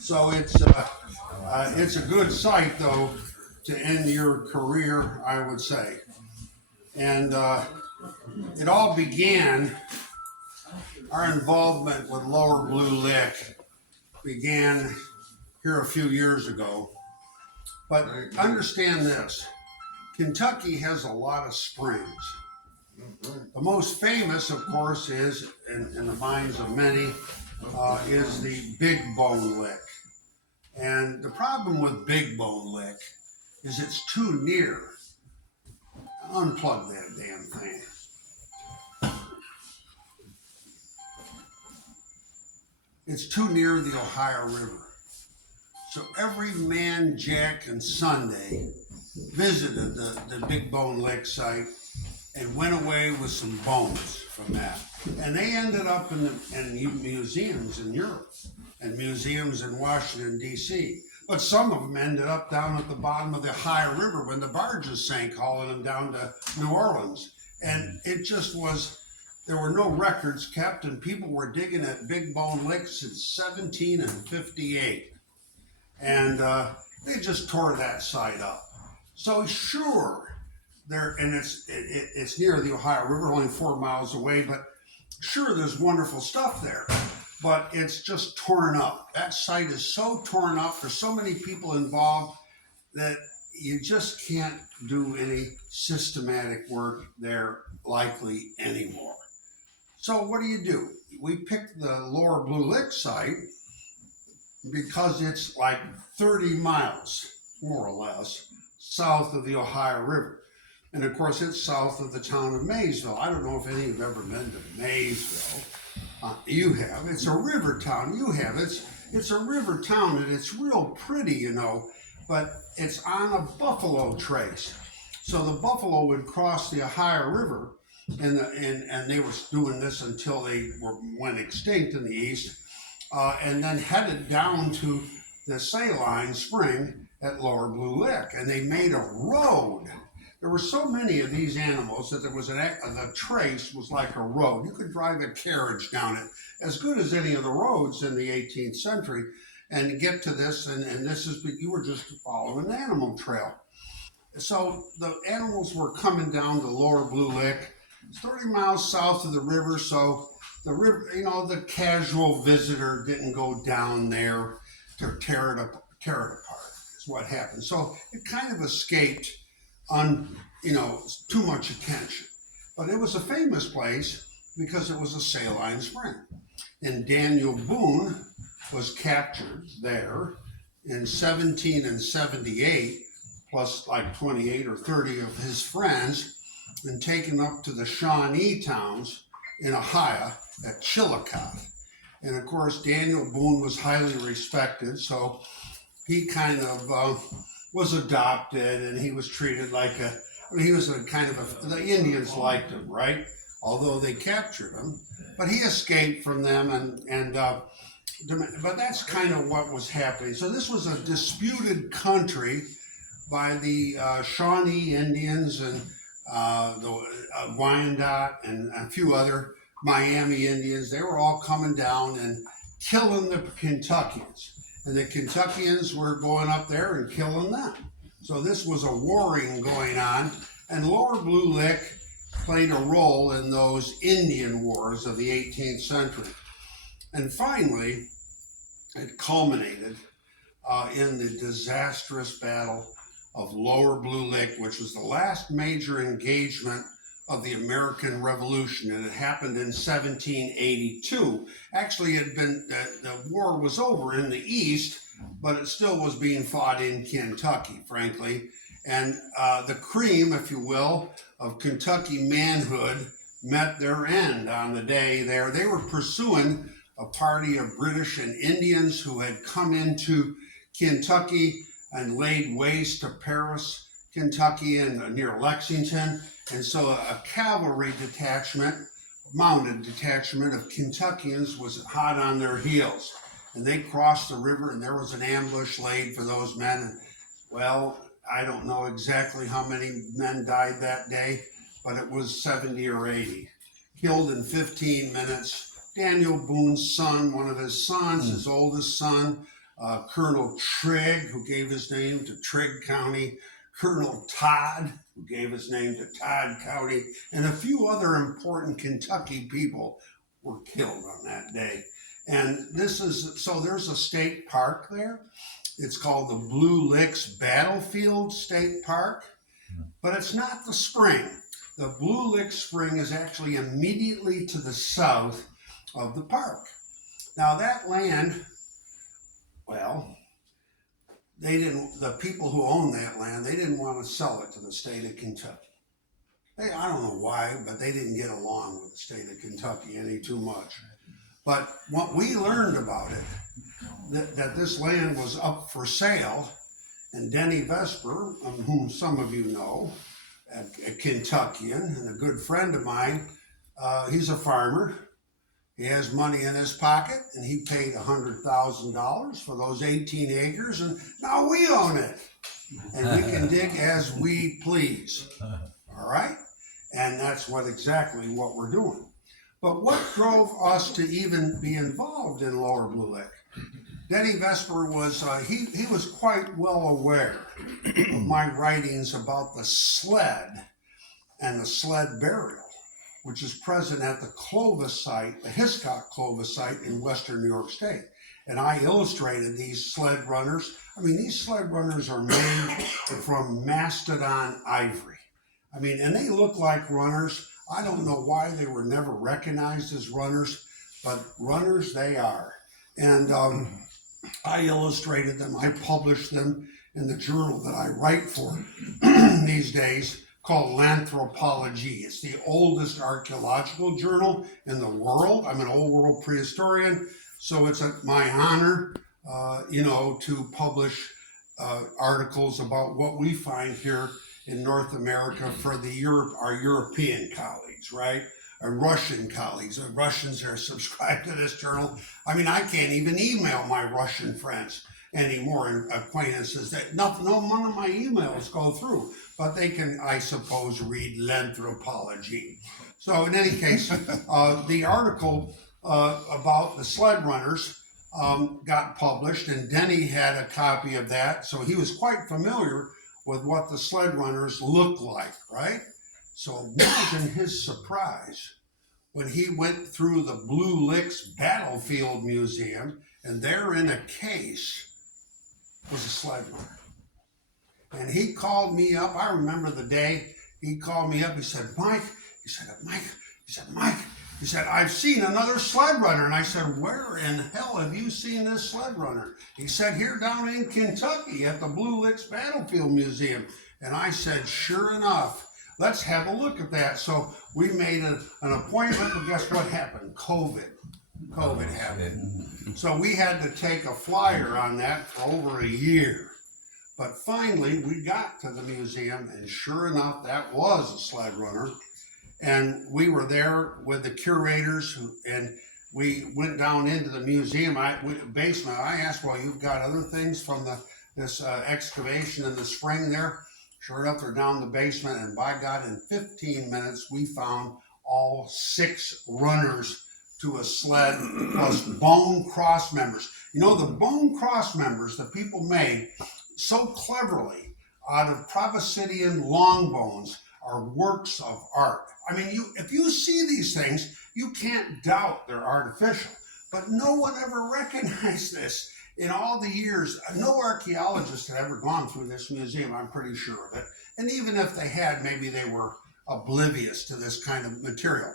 So it's a good site though to end your career, I would say. And it all began. Our involvement with Lower Blue Lick began here a few years ago. But understand this: Kentucky has a lot of springs. The most famous, of course, is in the minds of many, is the Big Bone Lick. And the problem with Big Bone Lick is it's too near. Unplug that damn thing. It's too near the Ohio River. So every man, Jack, and Sunday visited the Big Bone Lick site and went away with some bones from that. And they ended up in museums in Europe and museums in Washington, D.C. But some of them ended up down at the bottom of the Ohio River when the barges sank, hauling them down to New Orleans. And it just was, there were no records kept, and people were digging at Big Bone Lick since 1758. And they just tore that site up. So sure, there, and it's near the Ohio River, only 4 miles away. But sure, there's wonderful stuff there, but it's just torn up. That site is so torn up. There's so many people involved that you just can't do any systematic work there likely anymore. So what do? We picked the Lower Blue Lick site because it's like 30 miles, more or less, south of the Ohio River. And of course, it's south of the town of Maysville. I don't know if any of you have ever been to Maysville. You have. It's a river town. You have. It's a river town, and it's real pretty, but it's on a buffalo trace. So the buffalo would cross the Ohio River, and they were doing this until went extinct in the east, and then headed down to the saline spring at Lower Blue Lick, and they made a road. There were so many of these animals that there was the trace was like a road. You could drive a carriage down it, as good as any of the roads in the 18th century, and get to this. And this is, you were just following an animal trail. So the animals were coming down to Lower Blue Lick, 30 miles south of the river. So the river, the casual visitor didn't go down there to tear it apart. Is what happened. So it kind of escaped too much attention. But it was a famous place because it was a saline spring. And Daniel Boone was captured there in 1778, plus like 28 or 30 of his friends, and taken up to the Shawnee towns in Ohio at Chillicothe. And of course, Daniel Boone was highly respected, so he kind of was adopted, and he was treated like he was the Indians liked him, right? Although they captured him, but he escaped from them, but that's kind of what was happening. So this was a disputed country by the Shawnee Indians and the Wyandot and a few other Miami Indians. They were all coming down and killing the Kentuckians. And the Kentuckians were going up there and killing them. So this was a warring going on, and Lower Blue Lick played a role in those Indian wars of the 18th century. And finally, it culminated in the disastrous battle of Lower Blue Lick, which was the last major engagement of the American Revolution, and it happened in 1782. Actually, the war was over in the East, but it still was being fought in Kentucky, frankly. And the cream, if you will, of Kentucky manhood met their end on the day there. They were pursuing a party of British and Indians who had come into Kentucky and laid waste to Paris, Kentucky, and near Lexington. And so a cavalry detachment, mounted detachment of Kentuckians was hot on their heels. And they crossed the river, and there was an ambush laid for those men. And, well, I don't know exactly how many men died that day, but it was 70 or 80. Killed in 15 minutes. Daniel Boone's son, one of his sons, his oldest son, Colonel Trigg, who gave his name to Trigg County, Colonel Todd, who gave his name to Todd County, and a few other important Kentucky people were killed on that day. And there's a state park there. It's called the Blue Licks Battlefield State Park, but it's not the spring. The Blue Licks Spring is actually immediately to the south of the park. Now that land, well, the people who own that land, they didn't want to sell it to the state of Kentucky. I don't know why, but they didn't get along with the state of Kentucky any too much. But what we learned about it, that this land was up for sale, and Denny Vesper, whom some of you know, a Kentuckian and a good friend of mine, he's a farmer. He has money in his pocket, and he paid $100,000 for those 18 acres, and now we own it. And we can dig as we please. All right? And that's exactly what we're doing. But what drove us to even be involved in Lower Blue Lick? Denny Vesper was, he was quite well aware of my writings about the sled and the sled burial, which is present at the Clovis site, the Hiscock Clovis site in western New York State. And I illustrated these sled runners. I mean, these sled runners are made from mastodon ivory. I mean, and they look like runners. I don't know why they were never recognized as runners, but runners they are. And I illustrated them. I published them in the journal that I write for these days, called Lanthropology. It's the oldest archaeological journal in the world. I'm an old world prehistorian, so it's my honor, to publish articles about what we find here in North America for our European colleagues, right? Our Russian colleagues. The Russians are subscribed to this journal. I mean, I can't even email my Russian friends anymore, and acquaintances. That none of my emails go through, but they can, I suppose, read Lanthropology. So in any case, the article about the sled runners got published, and Denny had a copy of that, so he was quite familiar with what the sled runners look like, right? So imagine his surprise when he went through the Blue Licks Battlefield Museum, and there in a case was a sled runner. And he called me up. I remember the day he called me up. He said, Mike, I've seen another sled runner. And I said, where in hell have you seen this sled runner? He said, here down in Kentucky at the Blue Licks Battlefield Museum. And I said, sure enough, let's have a look at that. So we made an appointment, but guess what happened? COVID happened. So we had to take a flyer on that for over a year. But finally, we got to the museum, and sure enough, that was a sled runner. And we were there with the curators, and we went down into the museum basement. I asked, well, you've got other things from this excavation in the spring there? Sure enough, they're down the basement, and by God, in 15 minutes, we found all 6 runners to a sled plus bone cross members. You know, the bone cross members that people made so cleverly out of Proboscidean long bones are works of art. I mean, if you see these things, you can't doubt they're artificial. But no one ever recognized this in all the years. No archaeologist had ever gone through this museum, I'm pretty sure of it. And even if they had, maybe they were oblivious to this kind of material.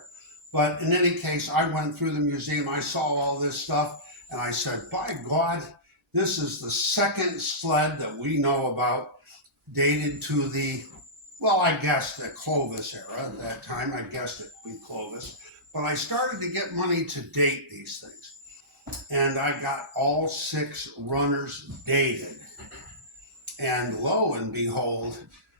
But in any case, I went through the museum, I saw all this stuff, and I said, by God, this is the second sled that we know about dated to the Clovis era. At that time, I guessed it would be Clovis. But I started to get money to date these things. And I got all 6 runners dated. And lo and behold,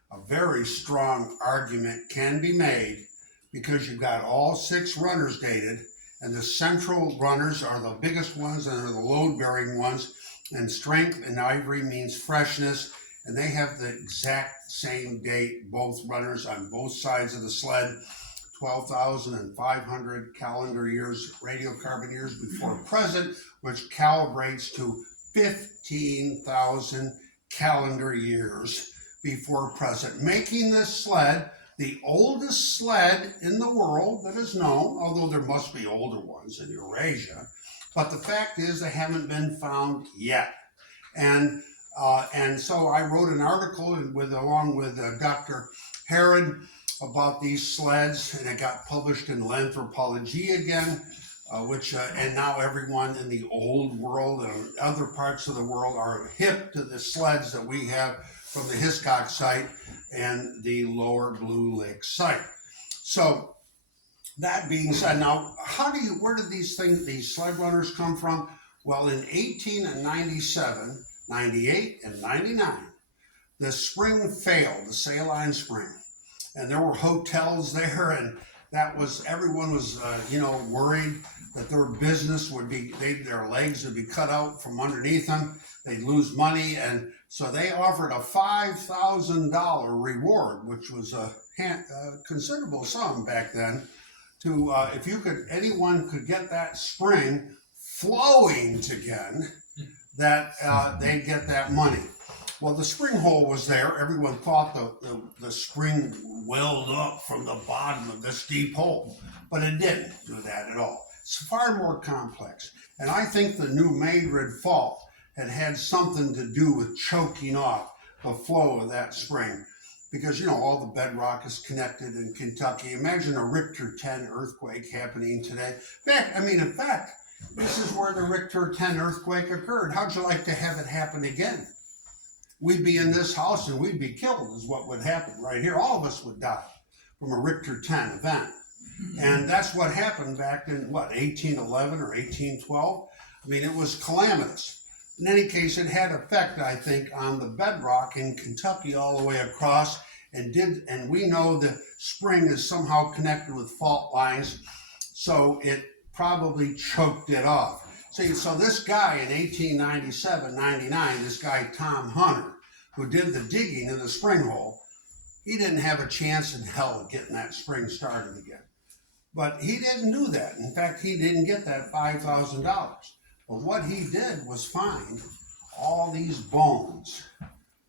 a very strong argument can be made, because you've got all 6 runners dated, and the central runners are the biggest ones and are the load-bearing ones, and strength in ivory means freshness, and they have the exact same date, both runners on both sides of the sled, 12,500 calendar years, radiocarbon years before present, which calibrates to 15,000 calendar years before present, making this sled the oldest sled in the world that is known, although there must be older ones in Eurasia. But the fact is they haven't been found yet. And so I wrote an article along with Dr. Heron about these sleds, and it got published in L'Anthropologie again, and now everyone in the old world and other parts of the world are hip to the sleds that we have from the Hiscox site and the Lower Blue Lake site. So that being said, now where did these sled runners come from? Well, in 1897, 98, and 99, the spring failed, the Saline Spring. And there were hotels there, and everyone was, worried that their business their legs would be cut out from underneath them. They'd lose money, and so they offered a $5,000 reward, which was a considerable sum back then. If anyone could get that spring flowing again, that they'd get that money. Well, the spring hole was there. Everyone thought the spring welled up from the bottom of this deep hole, but it didn't do that at all. It's far more complex. And I think the New Madrid fault had something to do with choking off the flow of that spring. Because, all the bedrock is connected in Kentucky. Imagine a Richter 10 earthquake happening today. In fact, this is where the Richter 10 earthquake occurred. How'd you like to have it happen again? We'd be in this house and we'd be killed is what would happen right here. All of us would die from a Richter 10 event. And that's what happened back in, 1811 or 1812? It was calamitous. In any case, it had effect, I think, on the bedrock in Kentucky all the way across, and we know the spring is somehow connected with fault lines, so it probably choked it off. See, so this guy in 1897, 99, this guy Tom Hunter, who did the digging in the spring hole, he didn't have a chance in hell of getting that spring started again. But he didn't do that. In fact, he didn't get that $5,000. But what he did was find all these bones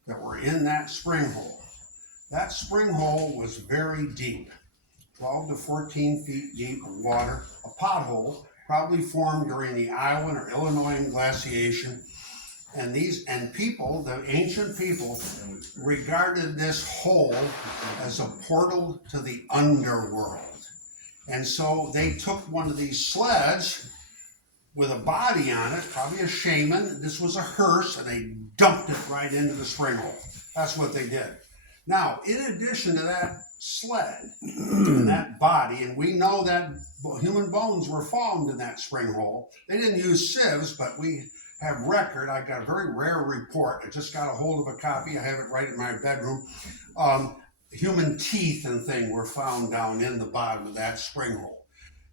that were in that spring hole. That spring hole was very deep, 12 to 14 feet deep of water, a pothole probably formed during the Iowan or Illinois glaciation. And the ancient people regarded this hole as a portal to the underworld. And so they took one of these sleds with a body on it, probably a shaman. This was a hearse, and they dumped it right into the spring hole. That's what they did. Now, in addition to that sled and that body, and we know that human bones were found in that spring hole. They didn't use sieves, but we have record. I got a very rare report. I just got a hold of a copy. I have it right in my bedroom. Human teeth and thing were found down in the bottom of that spring hole.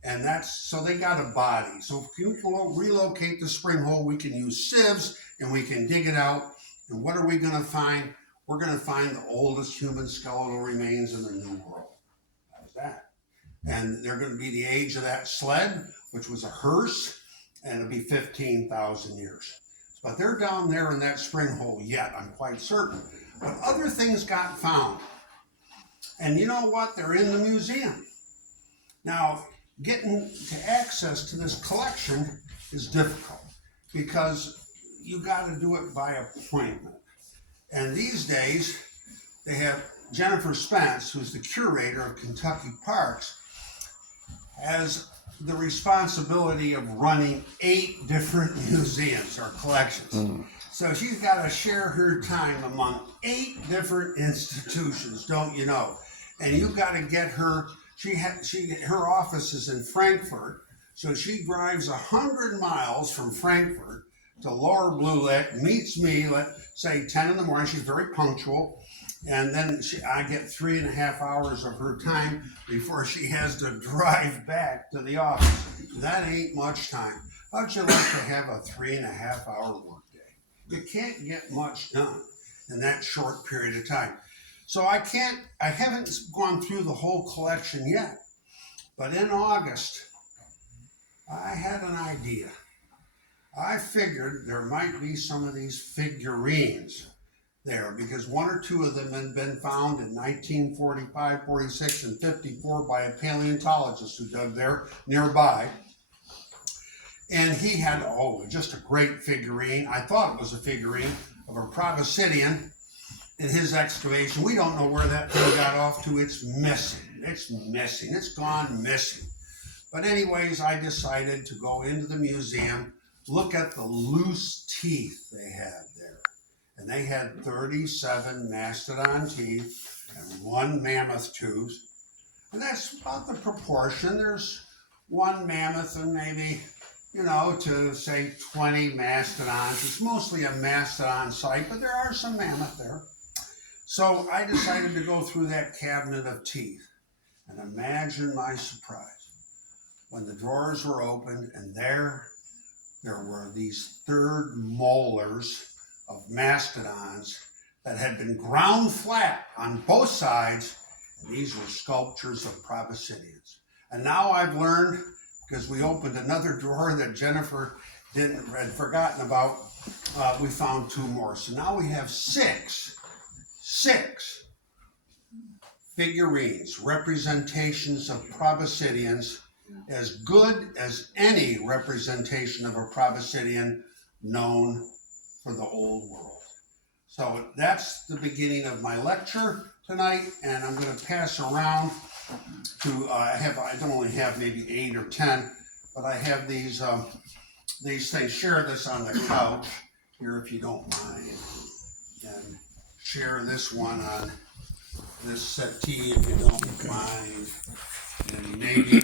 And so they got a body. So if you can relocate the spring hole, we can use sieves and we can dig it out. And what are we going to find? We're going to find the oldest human skeletal remains in the New World. How's that? And they're going to be the age of that sled, which was a hearse, and it'll be 15,000 years. But they're down there in that spring hole yet, I'm quite certain. But other things got found. And you know what? They're in the museum. Now, getting to access to this collection is difficult because you got to do it by appointment. And these days, they have Jennifer Spence, who's the curator of Kentucky Parks, has the responsibility of running 8 different museums or collections. So she's got to share her time among 8 different institutions, don't you know? And you got to get her. Her office is in Frankfort, so she drives 100 miles from Frankfort to Lower Blue Lake, meets me, let's say 10 in the morning. She's very punctual. And then I get 3.5 hours of her time before she has to drive back to the office. That ain't much time. How'd you like to have a 3.5 hour workday? You can't get much done in that short period of time. So I haven't gone through the whole collection yet. But in August, I had an idea. I figured there might be some of these figurines there because one or two of them had been found in 1945, 46, and 54 by a paleontologist who dug there nearby. And he had, just a great figurine. I thought it was a figurine of a proboscidean in his excavation. We don't know where that thing got off to. It's missing. It's missing. It's gone missing. But anyways, I decided to go into the museum, look at the loose teeth they had there. And they had 37 mastodon teeth and 1 mammoth tooth. And that's about the proportion. There's 1 mammoth and maybe, to say 20 mastodons. It's mostly a mastodon site, but there are some mammoth there. So I decided to go through that cabinet of teeth, and imagine my surprise when the drawers were opened and there were these 3rd molars of mastodons that had been ground flat on both sides, and these were sculptures of proboscideans. And now I've learned, because we opened another drawer that Jennifer had forgotten about, we found 2 more. So now we have 6 figurines, representations of proboscideans, as good as any representation of a proboscidean known for the old world. So that's the beginning of my lecture tonight, and I'm going to pass around to, I don't only have maybe 8 or 10, but I have these things. Share this on the couch here if you don't mind, and share this one on this settee if you don't mind, and maybe